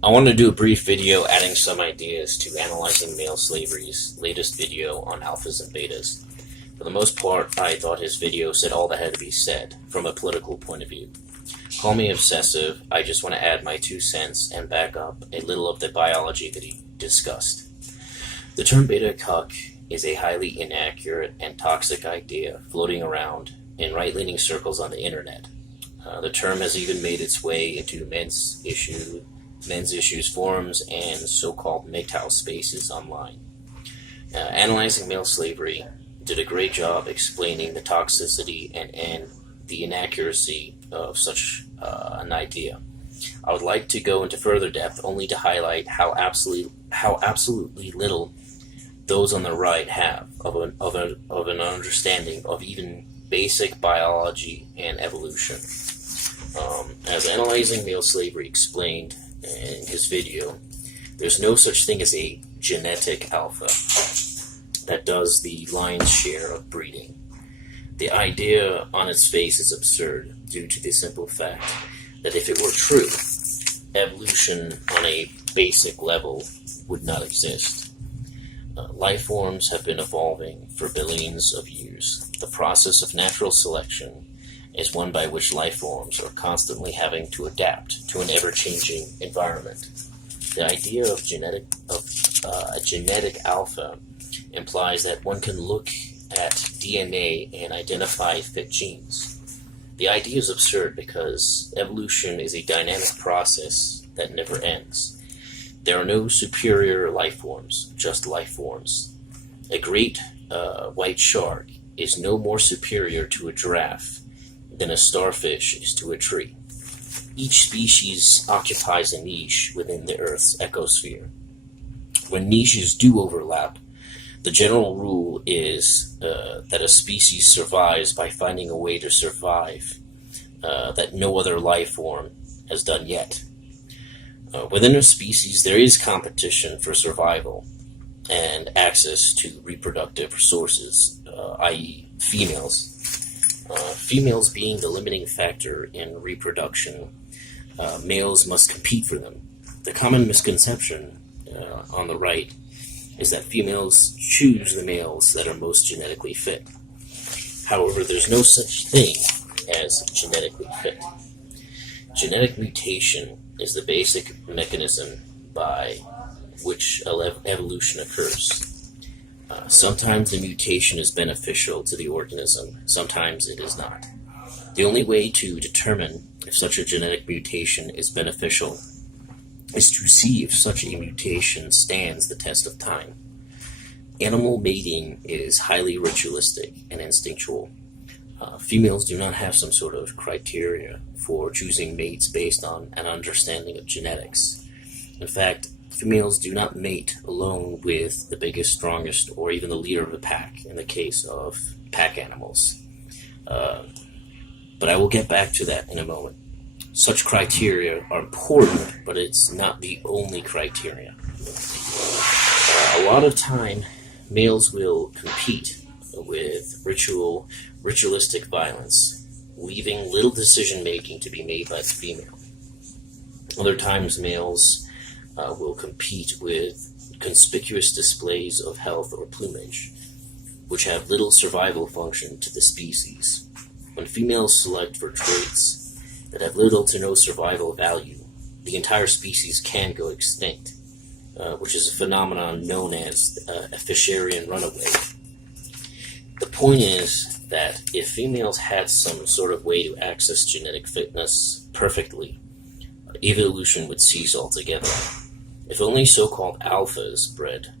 I want to do a brief video adding some ideas to analyzing male slavery's latest video on alphas and betas. For the most part, I thought his video said all that had to be said, from a political point of view. Call me obsessive, I just want to add my 2 cents and back up a little of the biology that he discussed. The term beta cuck is a highly inaccurate and toxic idea floating around in right-leaning circles on the internet. The term has even made its way into men's issues forums and so-called MGTOW spaces online. Analyzing Male Slavery did a great job explaining the toxicity and the inaccuracy of such an idea. I would like to go into further depth only to highlight how absolutely little those on the right have of an understanding of even basic biology and evolution. As Analyzing Male Slavery explained in his video, there's no such thing as a genetic alpha that does the lion's share of breeding. The idea on its face is absurd due to the simple fact that if it were true, evolution on a basic level would not exist. Life forms have been evolving for billions of years. The process of natural selection is one by which life forms are constantly having to adapt to an ever-changing environment. The idea of a genetic alpha implies that one can look at DNA and identify fit genes. The idea is absurd because evolution is a dynamic process that never ends. There are no superior life forms, just life forms. A great white shark is no more superior to a giraffe than a starfish is to a tree. Each species occupies a niche within the Earth's ecosphere. When niches do overlap, the general rule is that a species survives by finding a way to survive that no other life form has done yet. Within a species, there is competition for survival and access to reproductive resources, i.e. females. Females being the limiting factor in reproduction, males must compete for them. The common misconception on the right is that females choose the males that are most genetically fit. However, there's no such thing as genetically fit. Genetic mutation is the basic mechanism by which evolution occurs. Sometimes the mutation is beneficial to the organism, sometimes it is not. The only way to determine if such a genetic mutation is beneficial is to see if such a mutation stands the test of time. Animal mating is highly ritualistic and instinctual. Females do not have some sort of criteria for choosing mates based on an understanding of genetics. In fact, females do not mate alone with the biggest, strongest, or even the leader of the pack in the case of pack animals. But I will get back to that in a moment. Such criteria are important, but it's not the only criteria. A lot of time, males will compete with ritualistic violence, leaving little decision-making to be made by the female. Other times, males will compete with conspicuous displays of health or plumage, which have little survival function to the species. When females select for traits that have little to no survival value, the entire species can go extinct, which is a phenomenon known as a Fisherian runaway. The point is that if females had some sort of way to access genetic fitness perfectly, evolution would cease altogether. If only so-called alphas bred,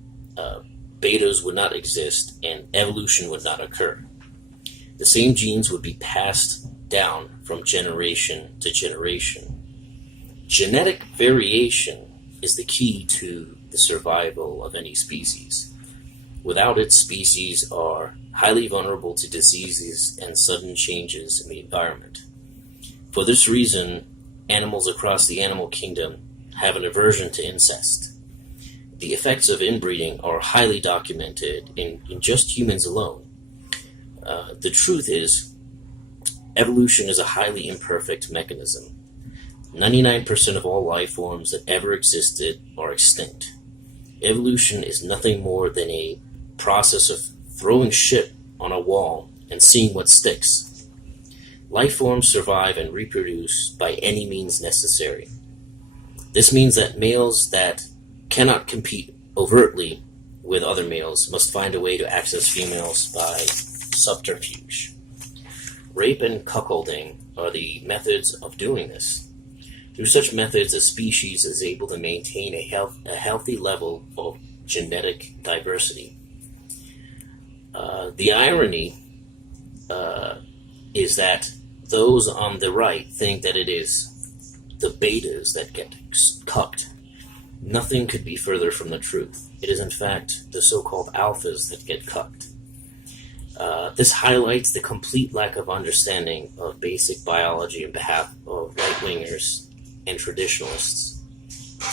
betas would not exist and evolution would not occur. The same genes would be passed down from generation to generation. Genetic variation is the key to the survival of any species. Without it, species are highly vulnerable to diseases and sudden changes in the environment. For this reason, animals across the animal kingdom have an aversion to incest. The effects of inbreeding are highly documented in just humans alone. The truth is, evolution is a highly imperfect mechanism. 99% of all life forms that ever existed are extinct. Evolution is nothing more than a process of throwing shit on a wall and seeing what sticks. Life forms survive and reproduce by any means necessary. This means that males that cannot compete overtly with other males must find a way to access females by subterfuge. Rape and cuckolding are the methods of doing this. Through such methods, a species is able to maintain a healthy level of genetic diversity. The irony is that those on the right think that it is the betas that get cucked. Nothing could be further from the truth. It is in fact the so-called alphas that get cucked. This highlights the complete lack of understanding of basic biology on behalf of right-wingers and traditionalists.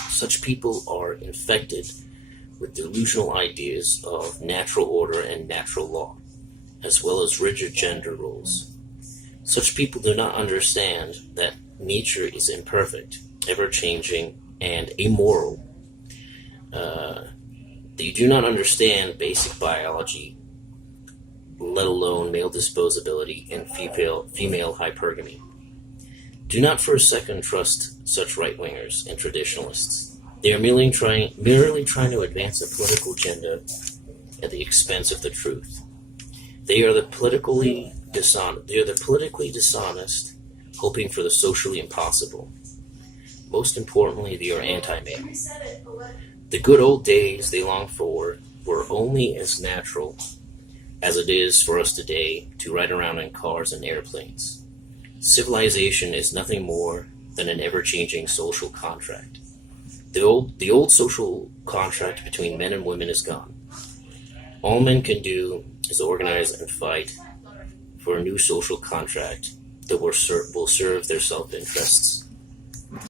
Such people are infected with delusional ideas of natural order and natural law, as well as rigid gender roles. Such people do not understand that nature is imperfect, ever-changing, and amoral. They do not understand basic biology, let alone male disposability and female hypergamy. Do not for a second trust such right-wingers and traditionalists. They are merely trying to advance a political agenda at the expense of the truth. They are the politically dishonest, hoping for the socially impossible. Most importantly, they are anti-male. The good old days they long for were only as natural as it is for us today to ride around in cars and airplanes. Civilization is nothing more than an ever-changing social contract. The old social contract between men and women is gone. All men can do is organize and fight for a new social contract that will serve their self-interests.